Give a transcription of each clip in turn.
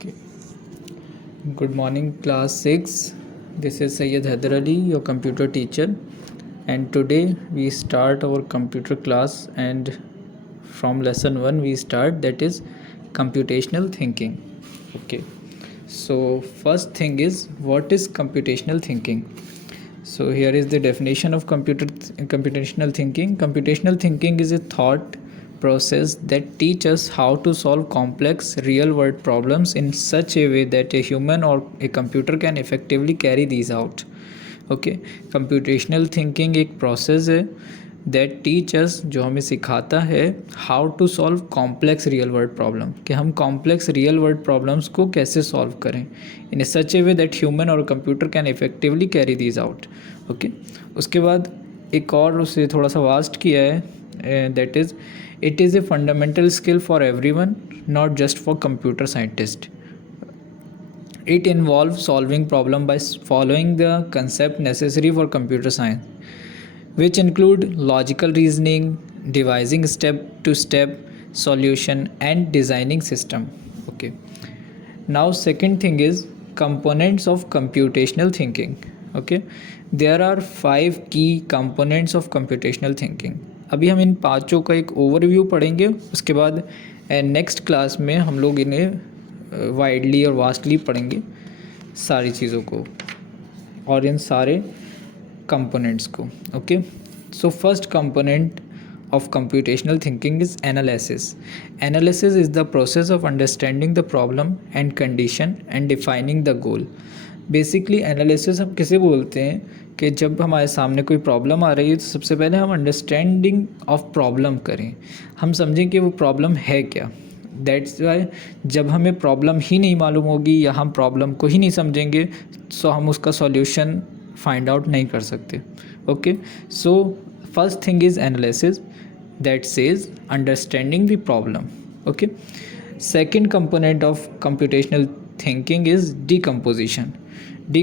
Okay. Good morning, class 6. This is Syed Haider Ali, your computer teacher, and today we start our computer class. And from lesson 1, we start that is computational thinking. Okay. So, first thing is what is computational thinking? So, here is the definition of computational thinking. Computational thinking is a thought process that teaches how to solve complex real world problems in such a way that a human or a computer can effectively carry these out. Okay computational thinking एक process है that teachers जो हमें सिखाता है how to solve complex real world problem कि हम complex real world problems को कैसे सॉल्व करें इन ए सच ए वे दैट ह्यूमन और computer can effectively carry these out. Okay उसके बाद एक और उसे थोड़ा सा वास्ट किया है that is it is a fundamental skill for every one not just for computer scientist. It involves solving problem by following the concept necessary for computer science, which include logical reasoning, devising step-to-step solution, and designing system. Okay. Now, second thing is components of computational thinking. Okay. There are 5 key components of computational thinking. अभी हम इन पाँचों का एक overview पढ़ेंगे. उसके बाद next class में हम लोग इन्हें वाइडली और वास्टली पढ़ेंगे सारी चीज़ों को और इन सारे कंपोनेंट्स को. Okay so first component of computational thinking is analysis. Analysis is the process of understanding the problem and condition and defining the goal. Basically analysis हम किसे बोलते हैं कि जब हमारे सामने कोई प्रॉब्लम आ रही है तो सबसे पहले हम अंडरस्टैंडिंग ऑफ प्रॉब्लम करें, हम समझें कि वो प्रॉब्लम है क्या. दैट्स वाई जब हमें प्रॉब्लम ही नहीं मालूम होगी या हम प्रॉब्लम को ही नहीं समझेंगे सो हम उसका सॉल्यूशन फाइंड आउट नहीं कर सकते. Okay so first thing is analysis that says understanding the problem. Okay, second component of computational thinking is decomposition. The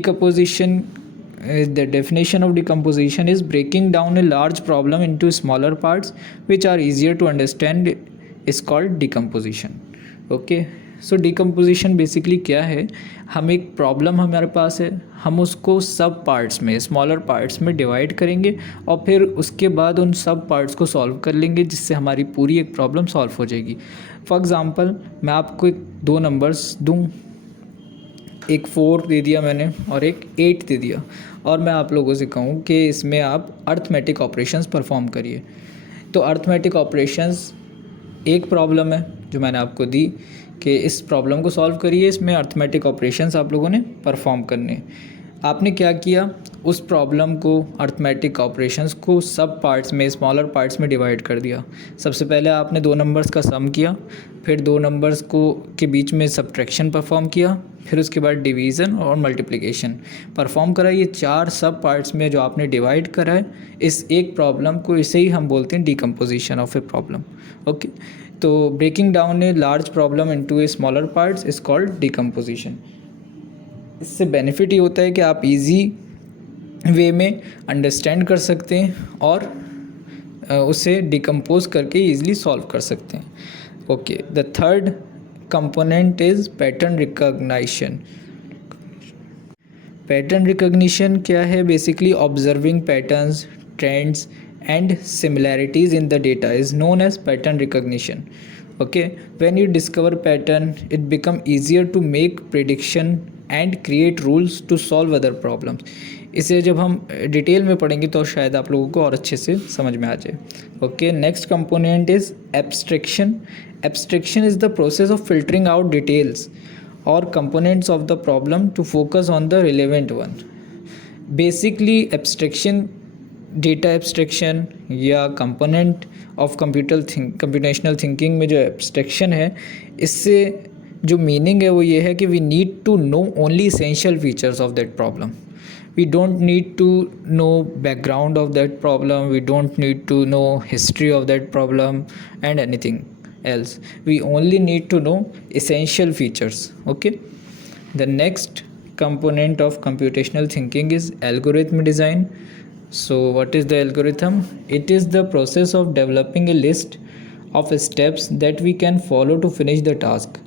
definition of decomposition is breaking down a large problem into smaller parts which are easier to understand is called decomposition. Okay, so decomposition basically क्या है, हम एक problem हमारे पास है, हम उसको सब parts में स्मॉलर पार्ट्स में डिवाइड करेंगे और फिर उसके बाद उन सब पार्ट्स को सॉल्व कर लेंगे जिससे हमारी पूरी एक प्रॉब्लम सॉल्व हो जाएगी. फॉर एग्ज़ाम्पल मैं आपको एक 2 नंबर्स दूँ, एक 4 दे दिया मैंने और एक 8 दे दिया और मैं आप लोगों से कहूँ कि इसमें आप अर्थमेटिक ऑपरेशंस परफॉर्म करिए. तो अर्थमेटिक ऑपरेशंस एक प्रॉब्लम है जो मैंने आपको दी कि इस प्रॉब्लम को सॉल्व करिए, इसमें अर्थमेटिक ऑपरेशंस आप लोगों ने परफॉर्म करने. आपने क्या किया, उस प्रॉब्लम को अर्थमेटिक ऑपरेशंस को सब पार्ट्स में स्मॉलर पार्ट्स में डिवाइड कर दिया. सबसे पहले आपने 2 नंबर्स का सम किया, फिर 2 नंबर्स को के बीच में सब्ट्रैक्शन परफॉर्म किया, फिर उसके बाद डिवीज़न और मल्टीप्लिकेशन परफॉर्म करा. ये 4 सब पार्ट्स में जो आपने डिवाइड करा है इस एक प्रॉब्लम को, इसे ही हम बोलते हैं decomposition of a problem. Okay तो breaking down a large problem into a smaller parts is called decomposition. इससे बेनिफिट ये होता है कि आप इजी वे में अंडरस्टैंड कर सकते हैं और उसे डिकम्पोज करके ईज़िली सॉल्व कर सकते हैं. Okay the third component is pattern recognition. Pattern recognition क्या है, basically observing patterns, trends and similarities in the data is known as pattern recognition. Okay, when you discover pattern it become easier to make prediction and create rules to solve other problems. इसे जब हम detail में पढ़ेंगे तो शायद आप लोगों को और अच्छे से समझ में आ जाए. Okay next component is abstraction. Abstraction is the process of filtering out details और components of the problem to focus on the relevant one. Basically abstraction, data abstraction या कंपोनेंट ऑफ कंप्यूटेशनल थिंकिंग में जो abstraction है, इससे जो meaning है वो ये है कि we need to know only essential features of that problem. We don't need to know background of that problem, we don't need to know history of that problem and anything else. We only need to know essential features. Okay the next component of computational thinking is algorithm design. So what is the algorithm? It is the process of developing a list of steps that we can follow to finish the task.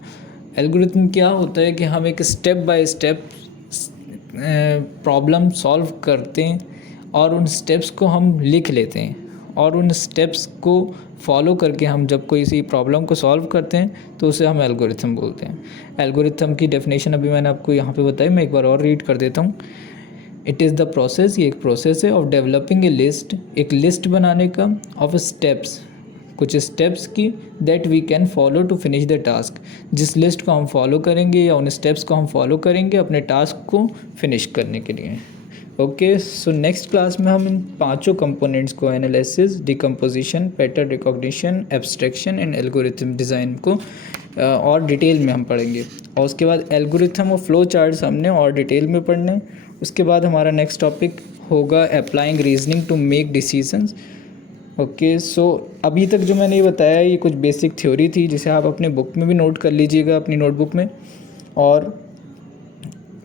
Algorithm क्या होता है कि हम एक step by step problem solve करते हैं और उन स्टेप्स को हम लिख लेते हैं और उन स्टेप्स को फॉलो करके हम जब कोई सी प्रॉब्लम को सॉल्व करते हैं तो उसे हम एल्गोरिथम बोलते हैं। एल्गोरिथम की डेफिनेशन अभी मैंने आपको यहाँ पे बताई, मैं एक बार और रीड कर देता हूँ। इट इज़ द प्रोसेस, ये एक प्रोसेस है, ऑफ डेवलपिंग ए लिस्ट, एक लिस्ट बनाने का, ऑफ स्टेप्स, कुछ स्टेप्स की, that we can follow to finish the task, जिस लिस्ट को हम फॉलो करेंगे या उन स्टेप्स को हम फॉलो करेंगे अपने टास्क को फिनिश करने के लिए। ओके, सो नेक्स्ट क्लास में हम इन पांचों कंपोनेंट्स को, analysis, decomposition, pattern recognition, abstraction and algorithm design को और डिटेल में हम पढ़ेंगे। और उसके बाद एल्गोरिथम और फ्लो चार्ट्स हमने और डिटेल में पढ़ने। उसके बाद हमारा नेक्स्ट टॉपिक होगा applying reasoning to make decisions. Okay, so अभी तक जो मैंने ये बताया ये कुछ बेसिक थ्योरी थी, जिसे आप अपने बुक में भी नोट कर लीजिएगा, अपनी नोटबुक में। और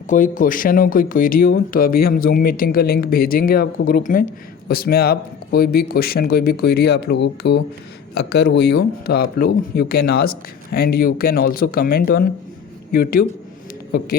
कोई क्वेश्चन हो, कोई क्वेरी हो, तो अभी हम जूम मीटिंग का लिंक भेजेंगे आपको ग्रुप में। उसमें आप कोई भी क्वेश्चन, कोई भी क्वेरी आप लोगों को अकर हुई हो तो आप लोग you can ask and you can also comment on YouTube. Okay.